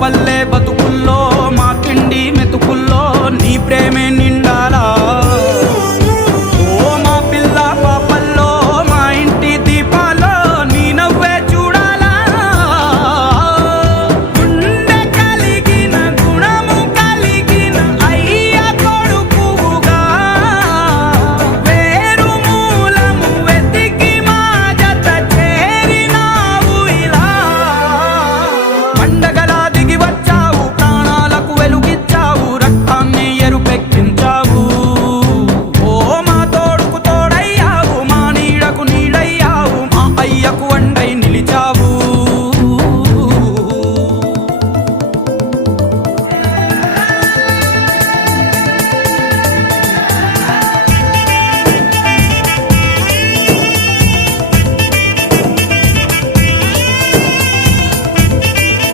పల్లె బతుకుల్లో మా తిండి మెతుకుల్లో నీ ప్రేమే నిండాలా. ఓ మా పిల్ల పాపల్లో మా ఇంటి దీపాల్లో నీ నవ్వే చూడాలా. గుండె కలిగిన గుణము కలిగిన అయ్య కొడుకుగా వేరు మూలము వెతికి మా జత చేరినావు ఇలా. పండగ